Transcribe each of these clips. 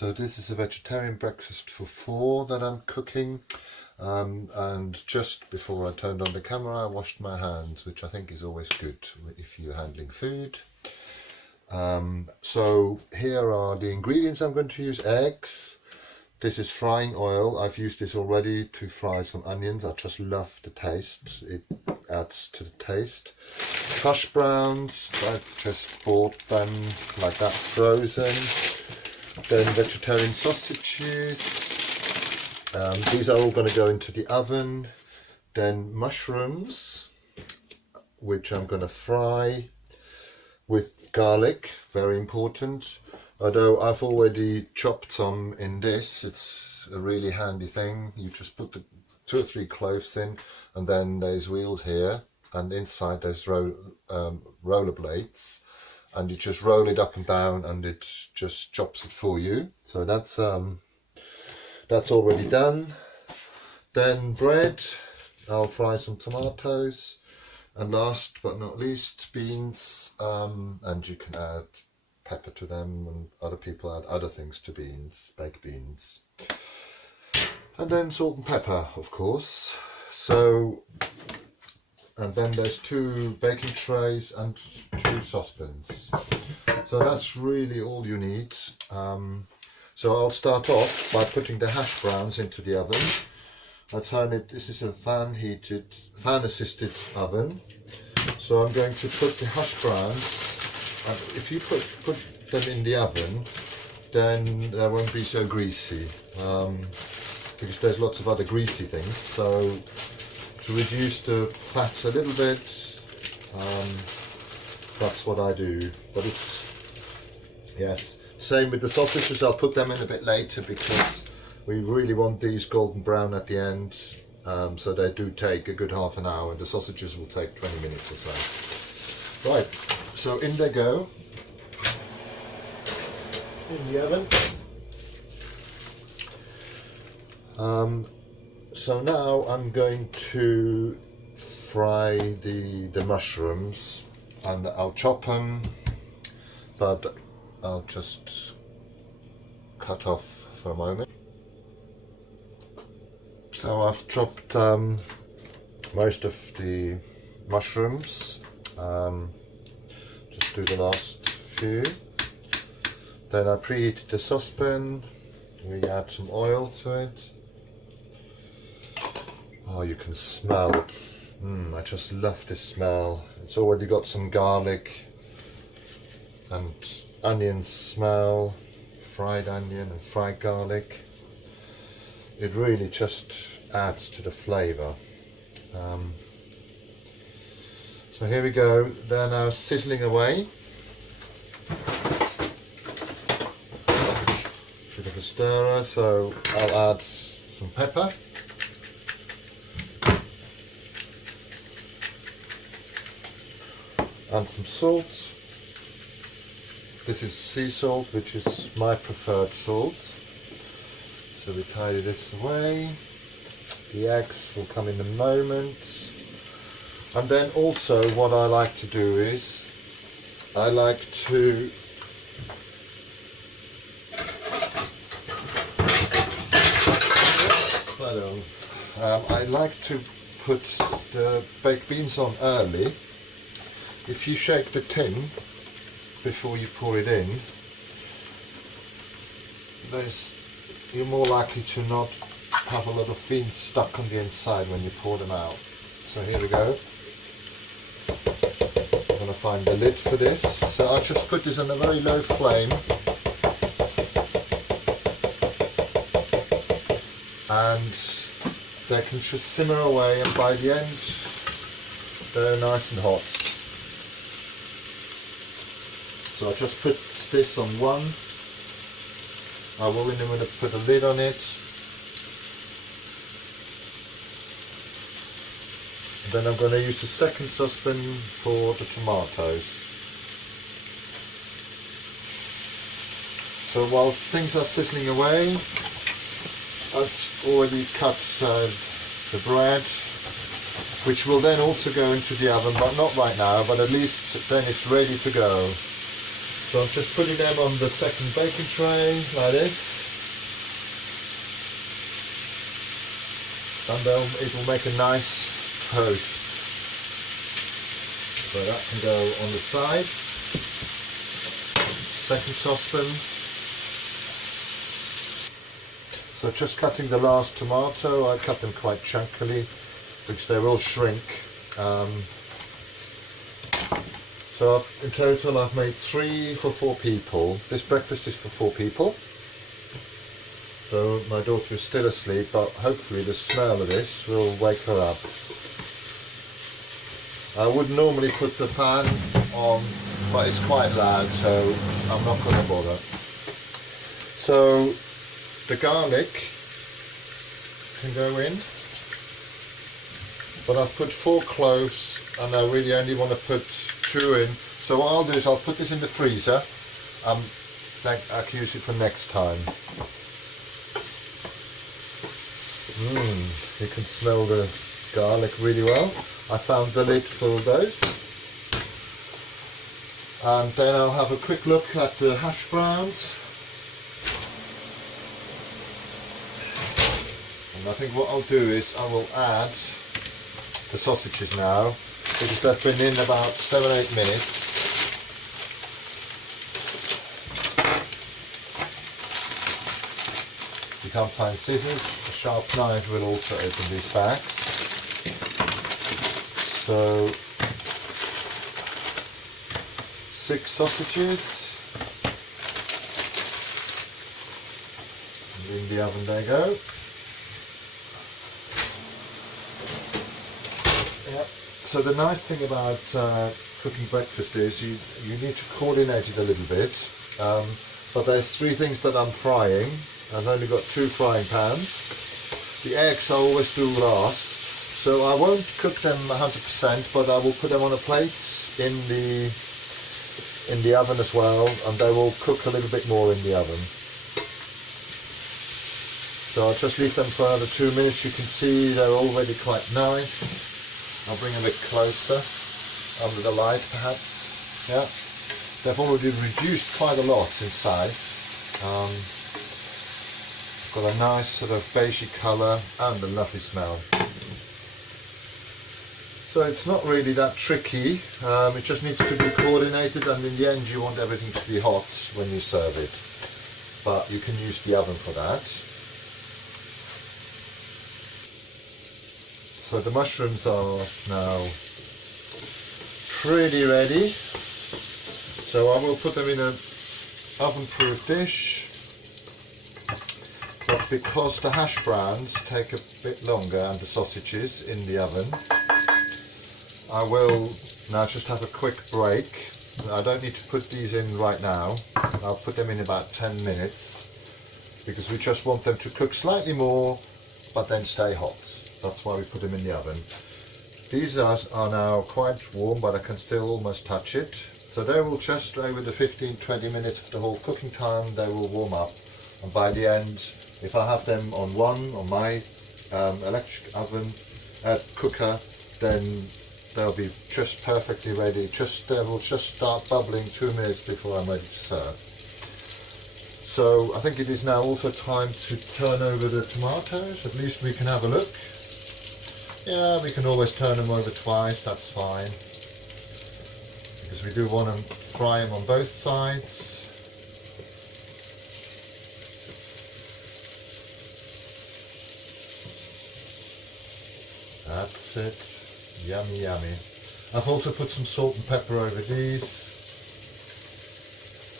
So this is a vegetarian breakfast for 4 that I'm cooking, and just before I turned on the camera I washed my hands, which I think is always good if you're handling food. So here are the ingredients I'm going to use. Eggs. This is frying oil. I've used this already to fry some onions. I just love the taste. It adds to the taste. Hash browns. I just bought them like that, frozen. Then vegetarian sausages. These are all going to go into the oven. Then mushrooms, which I'm going to fry with garlic. Very important. Although I've already chopped some in this, it's a really handy thing. You just put the 2 or 3 cloves in, and then there's wheels here, and inside there's roller blades, and you just roll it up and down, and it just chops it for you. So that's already done. Then bread. I'll fry some tomatoes, and last but not least, beans, and you can add pepper to them, and other people add other things to beans, baked beans, and then salt and pepper, of course. So, and then there's 2 baking trays and 2 saucepans. So that's really all you need. So I'll start off by putting the hash browns into the oven. I turn it. This is a fan assisted oven. So I'm going to put the hash browns. And if you put them in the oven, then they won't be so greasy, because there's lots of other greasy things. So to reduce the fat a little bit, that's what I do. But it's, yes, same with the sausages. I'll put them in a bit later because we really want these golden brown at the end. So they do take a good half an hour, and the sausages will take 20 minutes or so. Right. So in they go, in the oven. So now I'm going to fry the mushrooms, and I'll chop them, but I'll just cut off for a moment. So I've chopped most of the mushrooms. Just do the last few. Then I preheated the saucepan. We add some oil to it. Oh, you can smell. I just love this smell. It's already got some garlic and onion smell, fried onion and fried garlic. It really just adds to the flavour. So here we go, they're now sizzling away. Bit of a stirrer, so I'll add some pepper. And some salt. This is sea salt, which is my preferred salt. So we tidy this away. The eggs will come in a moment. And then also what I like to do is I like to put the baked beans on early. If you shake the tin before you pour it in, you're more likely to not have a lot of beans stuck on the inside when you pour them out. So here we go. I'm going to find the lid for this. So I'll just put this on a very low flame, and they can just simmer away, and by the end they're nice and hot. So I'll just put this on one. I will in a minute put a lid on it. Then I'm going to use the second saucepan for the tomatoes. So while things are sizzling away, I've already cut the bread, which will then also go into the oven, but not right now, but at least then it's ready to go. So I'm just putting them on the second baking tray like this. And it will make a nice toast. So that can go on the side. Second saucepan. So just cutting the last tomato, I cut them quite chunkily, which they will shrink. So in total I've made 3 for 4 people. This breakfast is for 4 people. So my daughter is still asleep, but hopefully the smell of this will wake her up. I would normally put the fan on, but it's quite loud, so I'm not going to bother. So the garlic can go in, but I've put 4 cloves and I really only want to put 2 in. So what I'll do is I'll put this in the freezer. I can use it for next time. You can smell the garlic really well. I found the lid for those. And then I'll have a quick look at the hash browns. And I think what I'll do is I will add the sausages now, because they've been in about 7-8 minutes. If you can't find scissors, a sharp knife will also open these bags. So 6 sausages. And in the oven they go. Yep. So the nice thing about cooking breakfast is you need to coordinate it a little bit. But there's 3 things that I'm frying. I've only got 2 frying pans. The eggs I always do last, so I won't cook them 100%, but I will put them on a plate in the oven as well, and they will cook a little bit more in the oven. So I'll just leave them for another 2 minutes. You can see they're already quite nice. I'll bring them a bit closer under the light perhaps. Yeah, they've already reduced quite a lot in size. Got a nice sort of beigey colour and a lovely smell. So it's not really that tricky, it just needs to be coordinated, and in the end you want everything to be hot when you serve it. But you can use the oven for that. So the mushrooms are now pretty ready. So I will put them in an oven-proof dish. But because the hash browns take a bit longer and the sausages in the oven, I will now just have a quick break. I don't need to put these in right now. I'll put them in about 10 minutes because we just want them to cook slightly more but then stay hot. That's why we put them in the oven. These are now quite warm, but I can still almost touch it. So they will just, over the 15-20 minutes of the whole cooking time, they will warm up. And by the end, if I have them on my electric oven cooker, then they'll be just perfectly ready. They will just start bubbling 2 minutes before I'm ready to serve. So I think it is now also time to turn over the tomatoes. At least we can have a look. Yeah, we can always turn them over twice, that's fine. Because we do want to fry them on both sides. That's it. Yummy, yummy. I've also put some salt and pepper over these.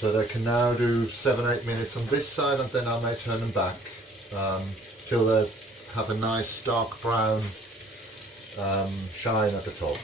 So they can now do 7-8 minutes on this side, and then I may turn them back till they have a nice dark brown shine at the top.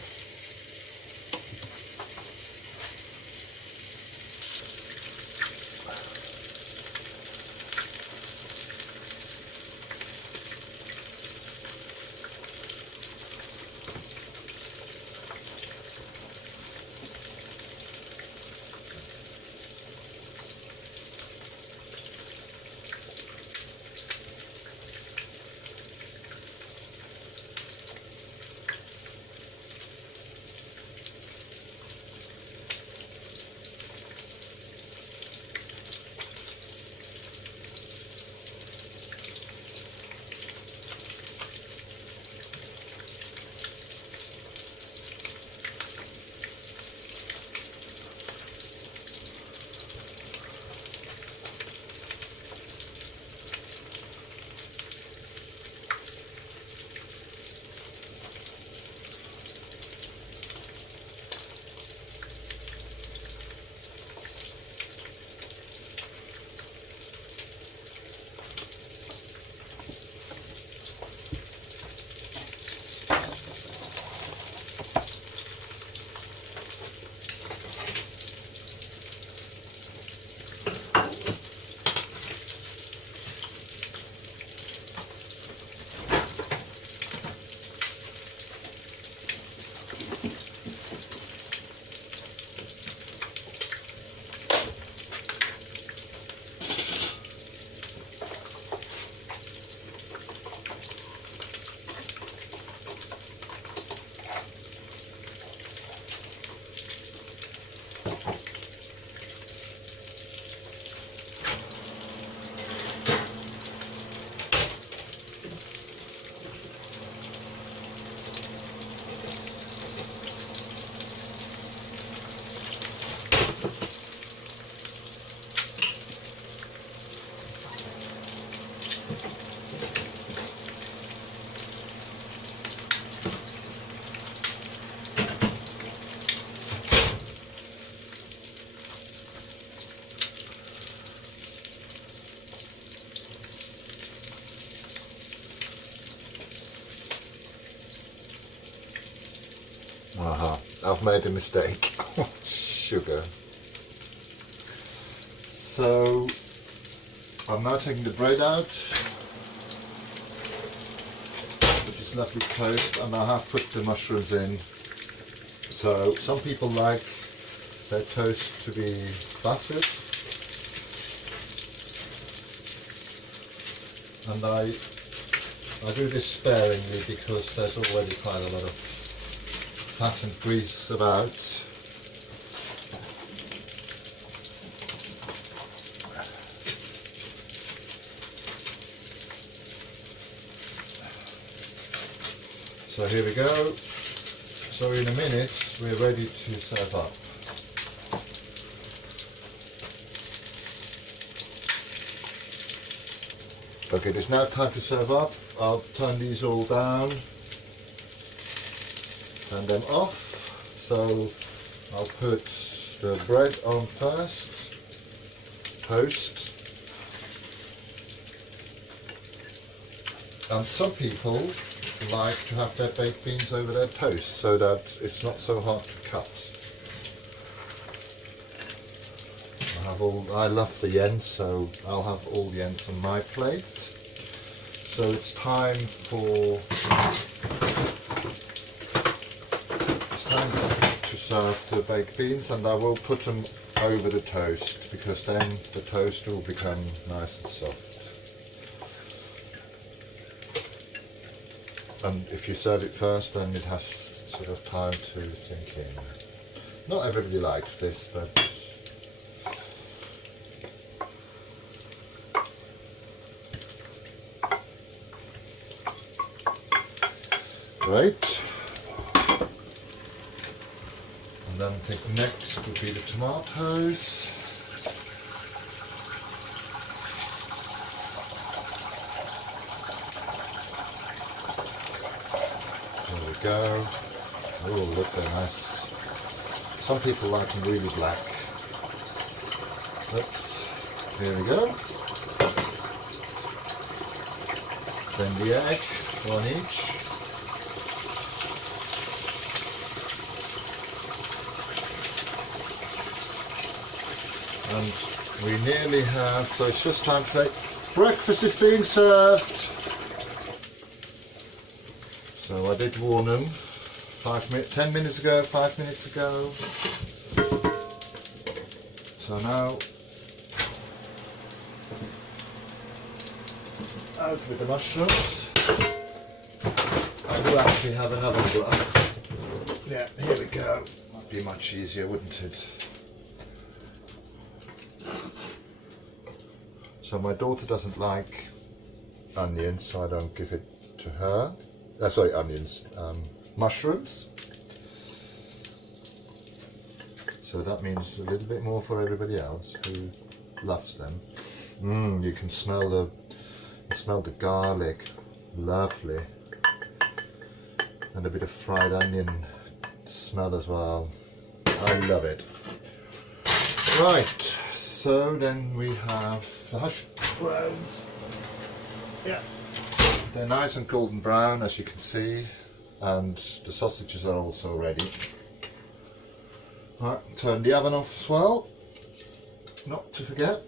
Aha, I've made a mistake. Sugar. So I'm now taking the bread out, which is lovely toast, and I have put the mushrooms in. So some people like their toast to be buttered, and I do this sparingly because there's already quite a lot of fat and grease about. So here we go. So in a minute we're ready to serve up. Okay, it's now time to serve up. I'll turn these all down, turn them off. So I'll put the bread on first, toast. And some people like to have their baked beans over their toast so that it's not so hard to cut. I love the yen, so I'll have all the ends on my plate. So it's time to serve the baked beans, and I will put them over the toast because then the toast will become nice and soft. And if you serve it first, then it has sort of time to sink in. Not everybody likes this, but great. And then I think next would be the tomatoes. Go. Oh, look, they're nice. Some people like them really black. Oops. Here we go. Then the egg, one each. And we nearly have, so it's just time to say, breakfast is being served. So I did warn them 10 minutes ago, 5 minutes ago. So now out with the mushrooms. I do actually have another glove. Yeah, here we go. Might be much easier, wouldn't it? So my daughter doesn't like onions, so I don't give it to her. Sorry, onions, mushrooms. So that means a little bit more for everybody else who loves them. You can smell the garlic, lovely, and a bit of fried onion smell as well. I love it. Right, so then we have the hash browns. Yeah. They're nice and golden brown, as you can see, and the sausages are also ready. Right, turn the oven off as well, not to forget.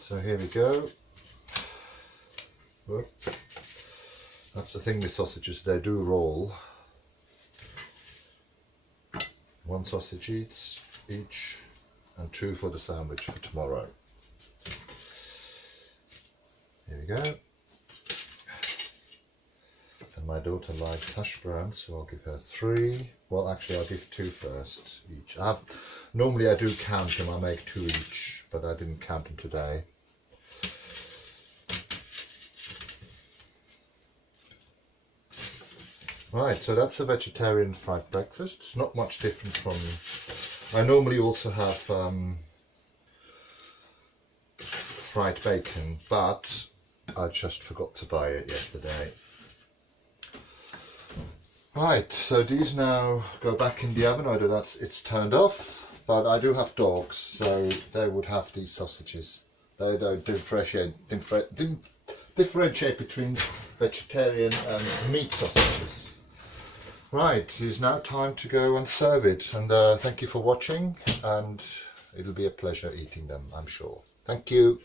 So here we go. Whoop. That's the thing with sausages, they do roll. One sausage each, and 2 for the sandwich for tomorrow. Here we go. And my daughter likes hash browns, so I'll give her 3. Well, actually, I'll give 2 first each. Normally I do count them, I make 2 each, but I didn't count them today. Right, so that's a vegetarian fried breakfast. It's not much different from... I normally also have fried bacon, but I just forgot to buy it yesterday. Right, so these now go back in the oven, although it's turned off, but I do have dogs, so they would have these sausages. They don't differentiate between vegetarian and meat sausages. Right, it is now time to go and serve it, and thank you for watching, and it'll be a pleasure eating them, I'm sure. Thank you.